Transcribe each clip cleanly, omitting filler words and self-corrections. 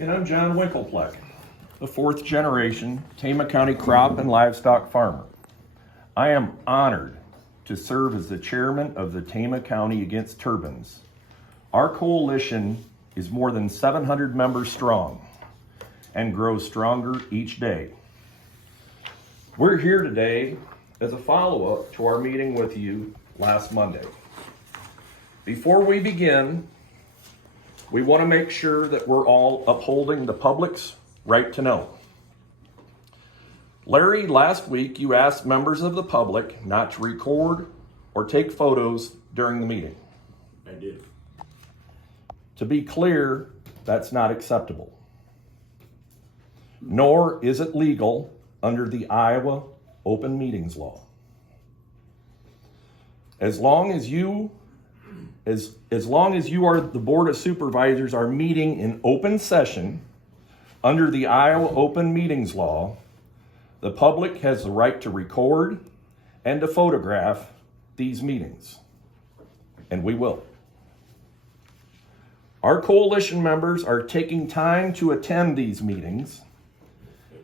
And I'm John Winklepleck, the fourth generation Tama County crop and livestock farmer. I am honored to serve as the chairman of the Tama County Against Turbines. Our coalition is more than 700 members strong and grows stronger each day. We're here today as a follow-up to our meeting with you last Monday. Before we begin, we want to make sure that we're all upholding the public's right to know. Larry, last week you asked members of the public not to record or take photos during the meeting. I did. To be clear, that's not acceptable. Nor is it legal under the Iowa Open Meetings Law. As long as you are the Board of Supervisors are meeting in open session under the Iowa Open Meetings Law, the public has the right to record and to photograph these meetings, and we will. Our coalition members are taking time to attend these meetings.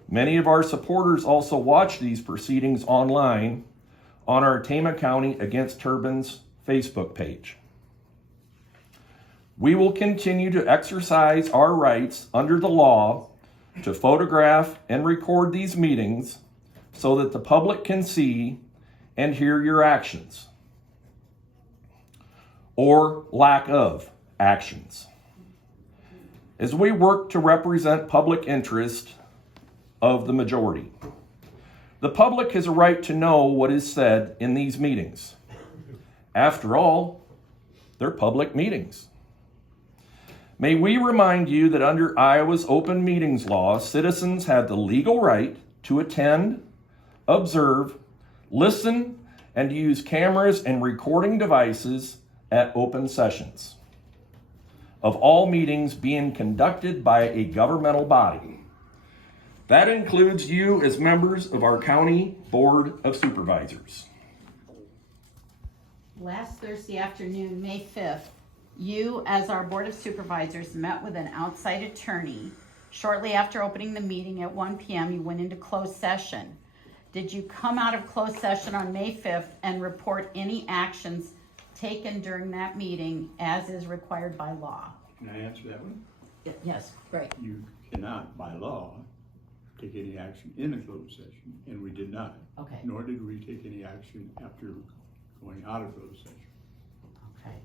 Many of our supporters also watch these proceedings online on our Tama County Against Turbines Facebook page. We will continue to exercise our rights under the law to photograph and record these meetings so that the public can see and hear your actions, or lack of actions, as we work to represent public interest of the majority. The public has a right to know what is said in these meetings. After all, they're public meetings. May we remind you that under Iowa's Open Meetings Law, citizens have the legal right to attend, observe, listen, and use cameras and recording devices at open sessions of all meetings being conducted by a governmental body. That includes you as members of our County Board of Supervisors. Last Thursday afternoon, May 5th, you, as our Board of Supervisors, met with an outside attorney. Shortly after opening the meeting at 1 p.m., you went into closed session. Did you come out of closed session on May 5th and report any actions taken during that meeting as is required by law? Can I answer that one? Yes, great. You cannot, by law, take any action in a closed session, and we did not. Okay. Nor did we take any action after going out of closed session. Okay.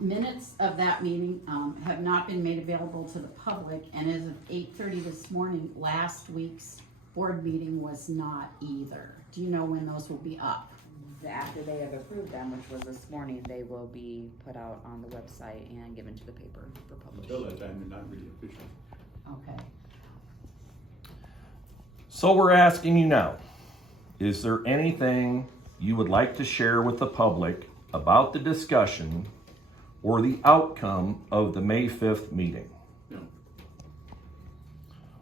Minutes of that meeting have not been made available to the public, and as of 8:30 this morning, last week's board meeting was not either. Do you know when those will be up? After they have approved them, which was this morning, they will be put out on the website and given to the paper for publication. Until that time, they're not really official. Okay. So we're asking you now, is there anything you would like to share with the public about the discussion or the outcome of the May 5th meeting? No.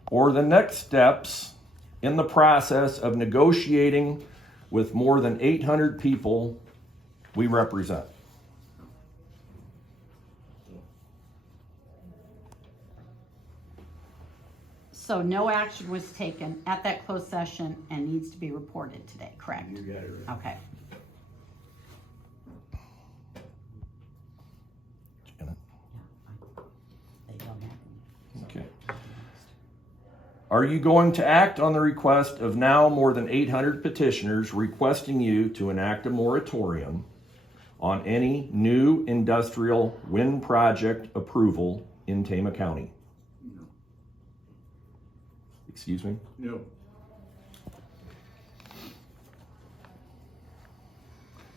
Or the next steps in the process of negotiating with more than 800 people we represent? So no action was taken at that closed session and needs to be reported today, correct? You got it right. Okay. Okay. Are you going to act on the request of now more than 800 petitioners requesting you to enact a moratorium on any new industrial wind project approval in Tama County? No. Excuse me? No.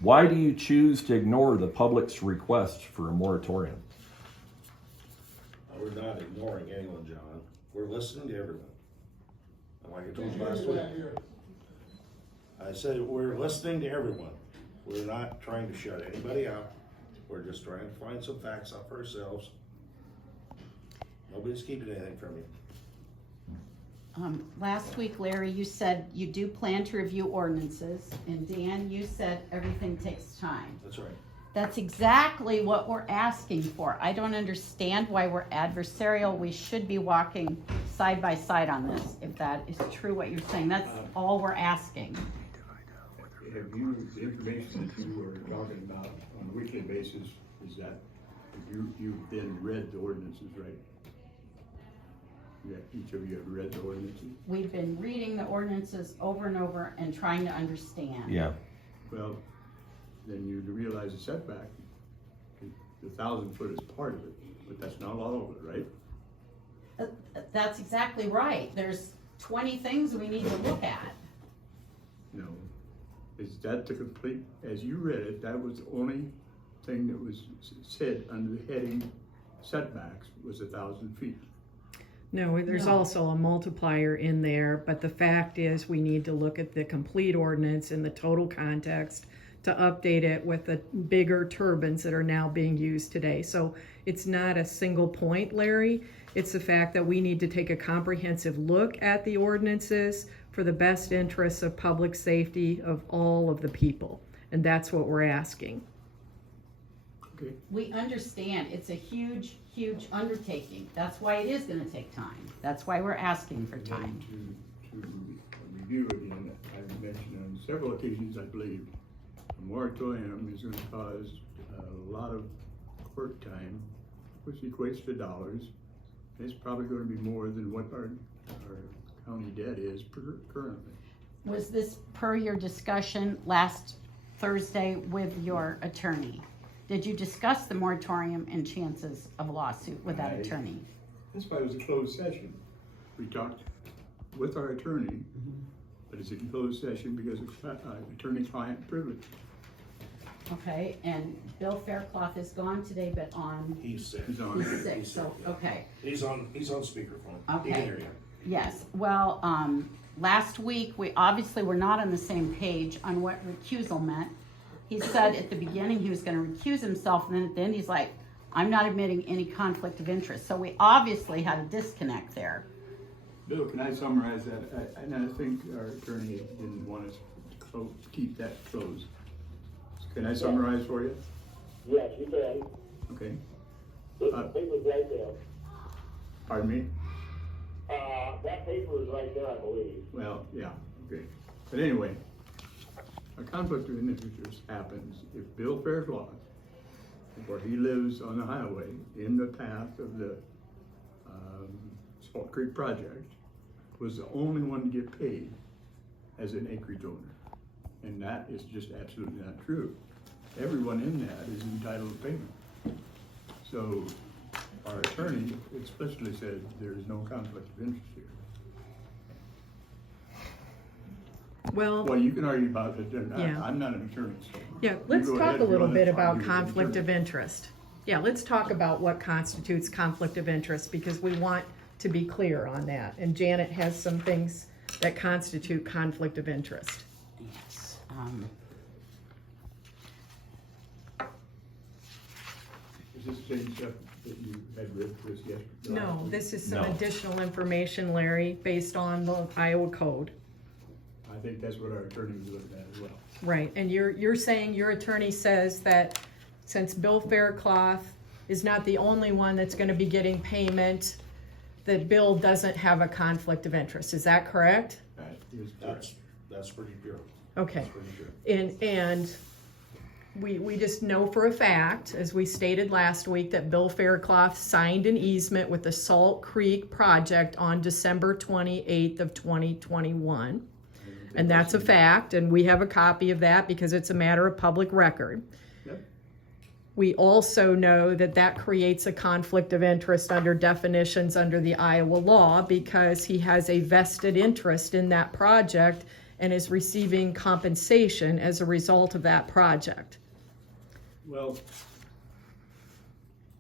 Why do you choose to ignore the public's request for a moratorium? We're not ignoring anyone, John. We're listening to everyone. And like I told you last week, I said we're listening to everyone. We're not trying to shut anybody out. We're just trying to find some facts out for ourselves. Nobody's keeping anything from you. Last week, Larry, you said you do plan to review ordinances, and Dan, you said everything takes time. That's right. That's exactly what we're asking for. I don't understand why we're adversarial. We should be walking side by side on this, if that is true what you're saying. That's all we're asking. Have you, the information that you were talking about on a weekly basis, is that you've then read the ordinances, right? Yeah, each of you have read the ordinances? We've been reading the ordinances over and over and trying to understand. Yeah. Well, then you realize the setback, the 1,000 foot is part of it, but that's not all of it, right? That's exactly right. There's 20 things we need to look at. No. Is that the complete, as you read it, that was the only thing that was said under the heading setbacks was 1,000 feet. No, there's No. also a multiplier in there, but the fact is we need to look at the complete ordinance in the total context to update it with the bigger turbines that are now being used today. So it's not a single point, Larry. It's the fact that we need to take a comprehensive look at the ordinances for the best interests of public safety of all of the people. And that's what we're asking. Okay. We understand it's a huge, huge undertaking. That's why it is gonna take time. That's why we're asking for And time. then to review again, I've mentioned on several occasions, I believe, a moratorium is gonna cause a lot of court time, which equates to dollars. It's probably gonna be more than what our county debt is currently. Was this per your discussion last Thursday with your attorney? Did you discuss the moratorium and chances of a lawsuit with that attorney? That's why it was a closed session. We talked with our attorney, but it's a closed session because of attorney-client privilege. Okay, and Bill Faircloth is gone today, but on, He's sick. He's on. he's sick, so, okay. He's on speakerphone. He Okay. can hear you. Yes, well, last week, we obviously were not on the same page on what recusal meant. He said at the beginning he was gonna recuse himself, and then at the end, he's like, I'm not admitting any conflict of interest. So we obviously had a disconnect there. Bill, can I summarize that? And I think our attorney didn't want us to keep that closed. Can I summarize for you? Yes, you can. Okay. The paper's right there. Pardon me? That paper is right there, I believe. Well, yeah, okay. But anyway, a conflict of interest happens if Bill Faircloth, where he lives on the highway in the path of the Salt Creek project, was the only one to get paid as an acreage owner. And that is just absolutely not true. Everyone in that is entitled to payment. So our attorney explicitly said there is no conflict of interest here. Well, you can argue about it. Yeah. I'm not an attorney, so. Yeah, let's go talk ahead a if you little wanna bit argue about with an conflict attorney. of interest. Yeah, let's talk about what constitutes conflict of interest, because we want to be clear on that. And Janet has some things that constitute conflict of interest. Yes. Is this the same stuff that you had read for us yesterday? No, this is some No. additional information, Larry, based on the Iowa code. I think that's what our attorney was looking at as well. Right, and you're saying your attorney says that since Bill Faircloth is not the only one that's gonna be getting payment, that Bill doesn't have a conflict of interest, is that correct? That is correct. That's pretty pure. Okay, That's pretty sure. and we just know for a fact, as we stated last week, that Bill Faircloth signed an easement with the Salt Creek project on December 28th of 2021. And that's a fact, and we have a copy of that because it's a matter of public record. Yep. We also know that that creates a conflict of interest under definitions under the Iowa law because he has a vested interest in that project and is receiving compensation as a result of that project. Well,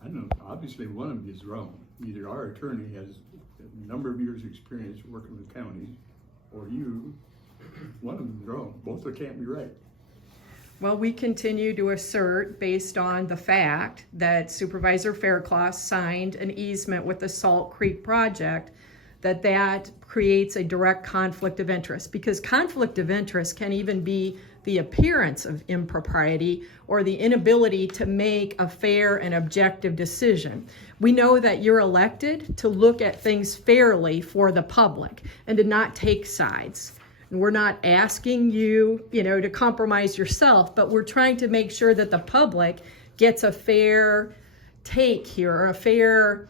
I don't know, obviously one of them is wrong. Either our attorney has a number of years' experience working with counties, or you, one of them is wrong. Both of them can't be right. Well, we continue to assert, based on the fact that Supervisor Faircloth signed an easement with the Salt Creek project, that creates a direct conflict of interest, because conflict of interest can even be the appearance of impropriety or the inability to make a fair and objective decision. We know that you're elected to look at things fairly for the public and to not take sides. And we're not asking you, to compromise yourself, but we're trying to make sure that the public gets a fair take here, or a fair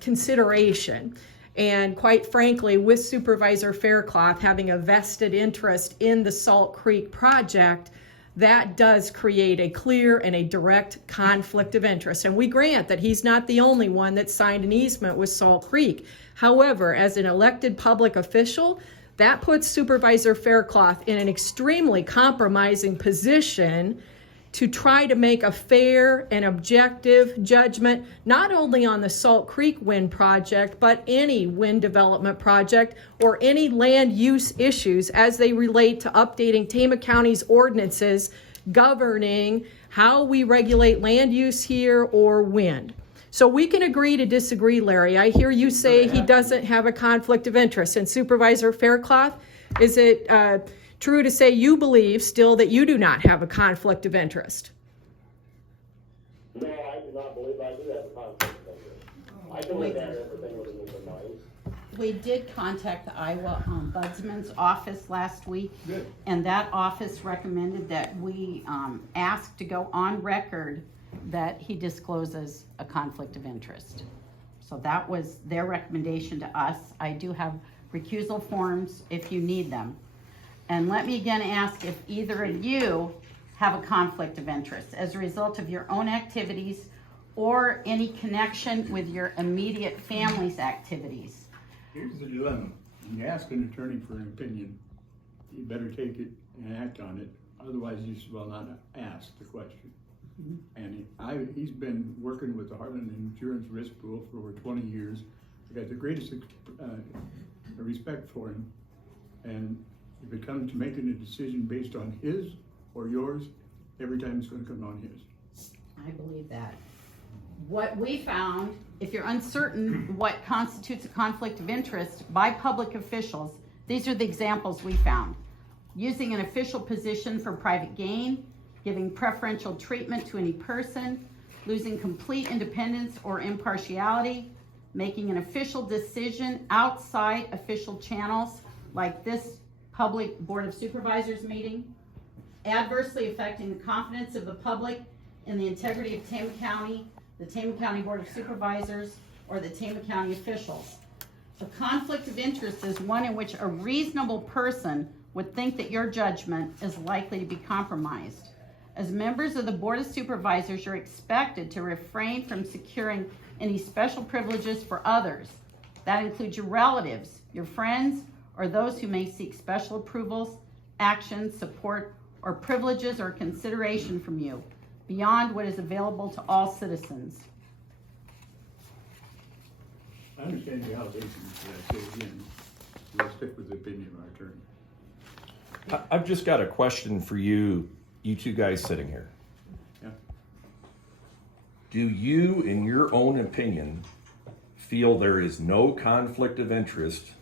consideration. And quite frankly, with Supervisor Faircloth having a vested interest in the Salt Creek project, that does create a clear and a direct conflict of interest. And we grant that he's not the only one that signed an easement with Salt Creek. However, as an elected public official, that puts Supervisor Faircloth in an extremely compromising position to try to make a fair and objective judgment, not only on the Salt Creek wind project, but any wind development project or any land use issues as they relate to updating Tama County's ordinances governing how we regulate land use here or wind. So we can agree to disagree, Larry. I hear you say he doesn't have a conflict of interest. And Supervisor Faircloth, is it true to say you believe still that you do not have a conflict of interest? No, I do not believe I do have a conflict of interest. I can look at everything with an open mind. We did contact the Iowa Ombudsman's office last week. Good. And that office recommended that we ask to go on record that he discloses a conflict of interest. So that was their recommendation to us. I do have recusal forms if you need them. And let me again ask if either of you have a conflict of interest as a result of your own activities or any connection with your immediate family's activities. Here's the dilemma. When you ask an attorney for an opinion, you better take it and act on it. Otherwise, you should well not ask the question. And he's been working with the Heartland Insurance Risk Pool for over 20 years. I got the greatest respect for him. And if it comes to making a decision based on his or yours, every time it's going to come on his. I believe that. What we found, if you're uncertain what constitutes a conflict of interest by public officials, these are the examples we found. Using an official position for private gain, giving preferential treatment to any person, losing complete independence or impartiality, making an official decision outside official channels like this public Board of Supervisors meeting, adversely affecting the confidence of the public in the integrity of Tama County, the Tama County Board of Supervisors, or the Tama County officials. A conflict of interest is one in which a reasonable person would think that your judgment is likely to be compromised. As members of the Board of Supervisors, you're expected to refrain from securing any special privileges for others. That includes your relatives, your friends, or those who may seek special approvals, actions, support, or privileges or consideration from you beyond what is available to all citizens. I understand the allegations, but I say again, we'll stick with the opinion of our attorney. I've just got a question for you two guys sitting here. Yeah. Do you, in your own opinion, feel there is no conflict of interest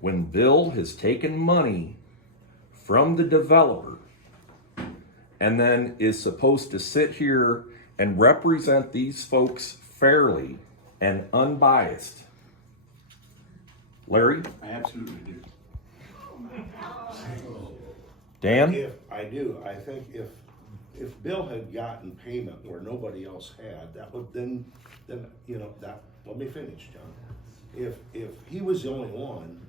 when Bill has taken money from the developer and then is supposed to sit here and represent these folks fairly and unbiased? Larry? I absolutely do. Dan? If I do, I think if Bill had gotten payment where nobody else had, that would then that, let me finish, John. If he was the only one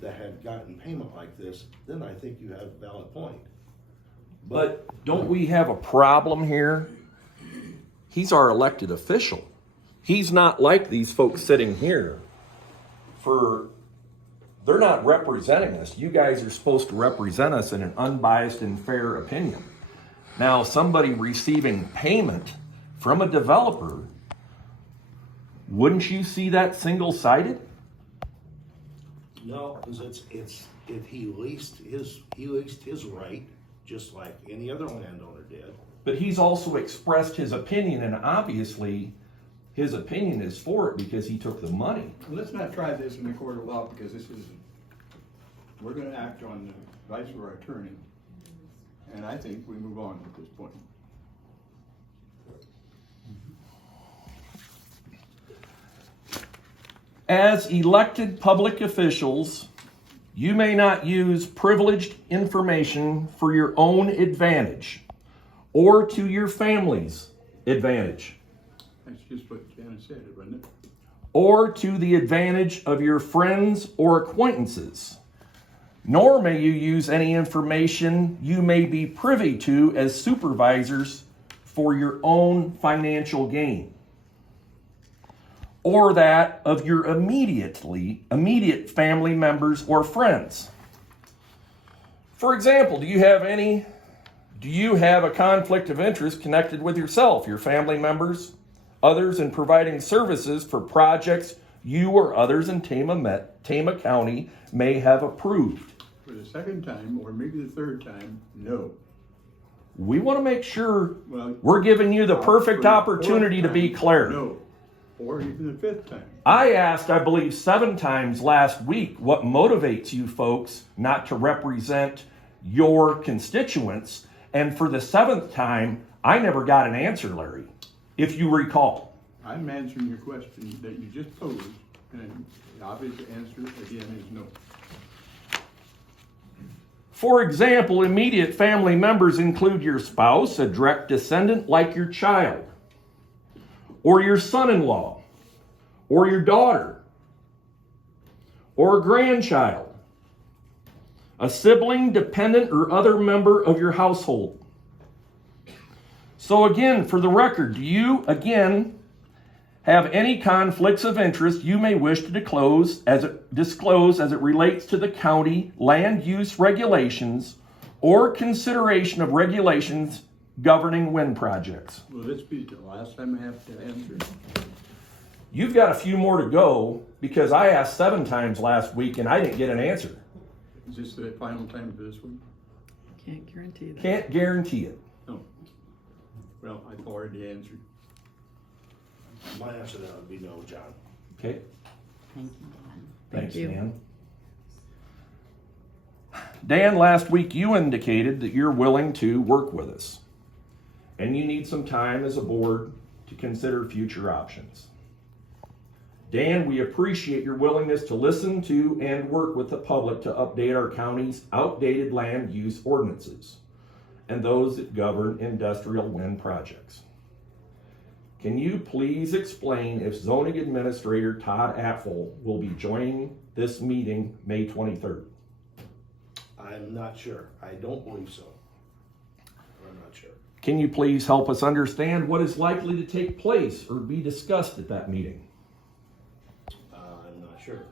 that had gotten payment like this, then I think you have a valid point. But don't we have a problem here? He's our elected official. He's not like these folks sitting here. They're not representing us. You guys are supposed to represent us in an unbiased and fair opinion. Now, somebody receiving payment from a developer, wouldn't you see that single-sided? No, because he leased his right just like any other landowner did. But he's also expressed his opinion, and obviously his opinion is for it because he took the money. Well, let's not try this in the court of law, because we're gonna act on the advice of our attorney. And I think we move on at this point. As elected public officials, you may not use privileged information for your own advantage or to your family's advantage, That's just what Janice said, wasn't it? or to the advantage of your friends or acquaintances. Nor may you use any information you may be privy to as supervisors for your own financial gain, or that of your immediate family members or friends. For example, do you have a conflict of interest connected with yourself, your family members, others in providing services for projects you or others in Tama County may have approved? For the second time, or maybe the third time, no. We want to make sure Well, we're giving you the perfect for the opportunity to fourth be time, clear. No, or even the fifth time. I asked, I believe, 7 times last week what motivates you folks not to represent your constituents. And for the 7th time, I never got an answer, Larry, if you recall. I'm answering your question that you just posed, and the obvious answer again is no. For example, immediate family members include your spouse, a direct descendant like your child, or your son-in-law, or your daughter, or a grandchild, a sibling, dependent, or other member of your household. So again, for the record, do you, again, have any conflicts of interest you may wish to disclose as it relates to the county land use regulations or consideration of regulations governing wind projects? Will this be the last time I have to answer? You've got a few more to go because I asked 7 times last week and I didn't get an answer. Is this the final time for this one? Can't guarantee that. Can't guarantee it. No. Well, I've already answered. My answer to that would be no, John. Okay. Thank you, Dan. Thanks, you. Dan. Dan, last week you indicated that you're willing to work with us and you need some time as a board to consider future options. Dan, we appreciate your willingness to listen to and work with the public to update our county's outdated land use ordinances and those that govern industrial wind projects. Can you please explain if zoning administrator Todd Apfel will be joining this meeting May 23rd? I'm not sure. I don't believe so. I'm not sure. Can you please help us understand what is likely to take place or be discussed at that meeting? I'm not sure.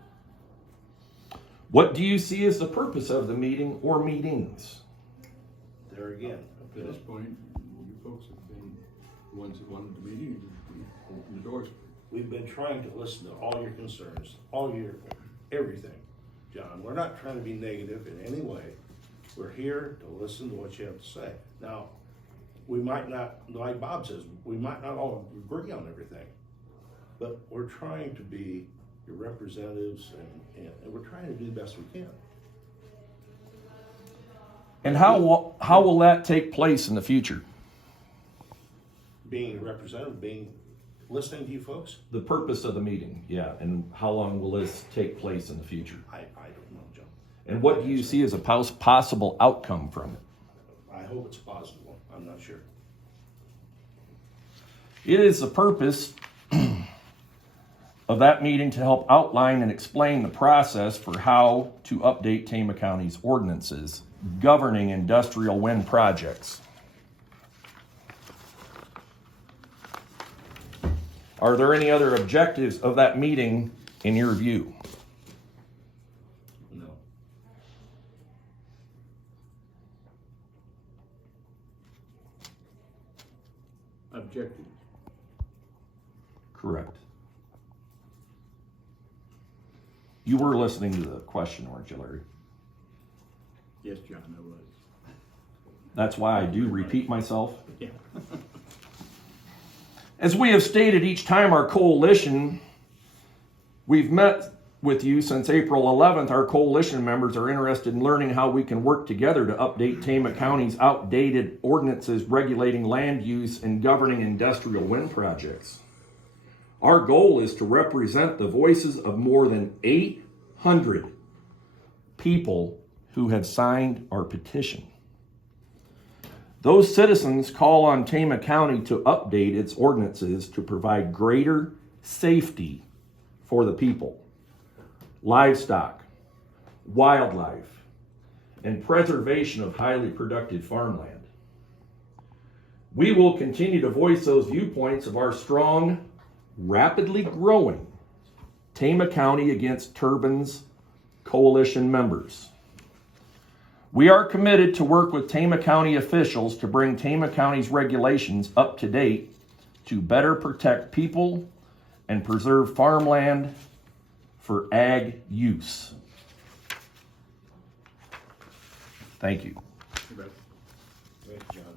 What do you see as the purpose of the meeting or meetings? There again. Up to this point, you folks have been the ones that wanted the meeting and opened the doors. We've been trying to listen to all your concerns, all your, everything, John. We're not trying to be negative in any way. We're here to listen to what you have to say. Now, we might not, like Bob says, we might not all agree on everything, but we're trying to be your representatives and we're trying to do the best we can. And how will that take place in the future? Being a representative, listening to you folks, The purpose of the meeting, yeah, and how long will this take place in the future? I don't know, John. And what do you see as a possible outcome from it? I hope it's a positive one. I'm not sure. It is the purpose of that meeting to help outline and explain the process for how to update Tama County's ordinances governing industrial wind projects. Are there any other objectives of that meeting in your view? No. Objectives. Correct. You were listening to the question, weren't you, Larry? Yes, John, I was. That's why I do repeat myself. Yeah. As we have stated each time our coalition, we've met with you since April 11th, our coalition members are interested in learning how we can work together to update Tama County's outdated ordinances regulating land use and governing industrial wind projects. Our goal is to represent the voices of more than 800 people who have signed our petition. Those citizens call on Tama County to update its ordinances to provide greater safety for the people, livestock, wildlife, and preservation of highly productive farmland. We will continue to voice those viewpoints of our strong, rapidly growing Tama County Against Turbines coalition members. We are committed to work with Tama County officials to bring Tama County's regulations up to date to better protect people and preserve farmland for ag use. Thank you. You bet. Thanks, John.